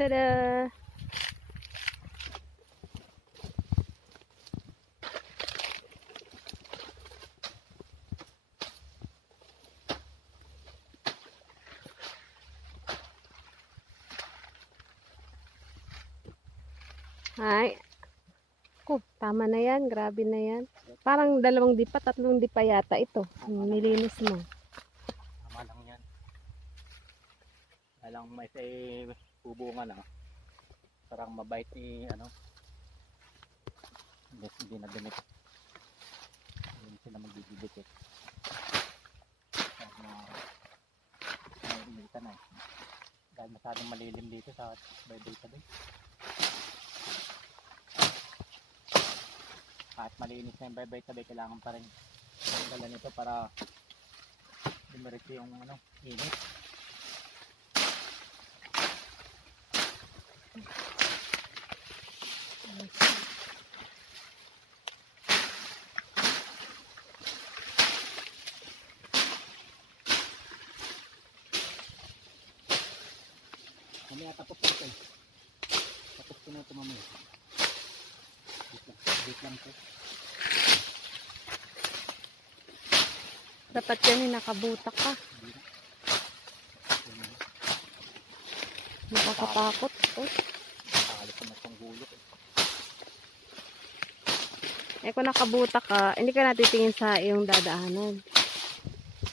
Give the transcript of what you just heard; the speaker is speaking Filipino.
Tada! Ay. Ko, tama na yan. Grabe na yan. Parang dalawang dipa, tatlong dipa yata ito. Nilinis mo. Tama lang yan. Alang may sa bubungan ah. Parang mabait ni ano. Hindi, hindi na dinit. Hindi sila magdidikit. Kahit na naiinitan na eh. Dahil masyadong malilim dito sa baybay tabi. Kahit malinis na yung baybay tabi, kailangan pa rin ang nito para dumiretso yung ano, init. Mamaya tapos na ito eh. Tapos ko na ito mamaya. Wait lang, wait lang po. Dapat yan yung nakabutak ka. Nakakatakot. Oh. Nakakalip ko na itong gulok. Eh kung nakabutak ka, hindi ka natitingin sa iyong dadaanan.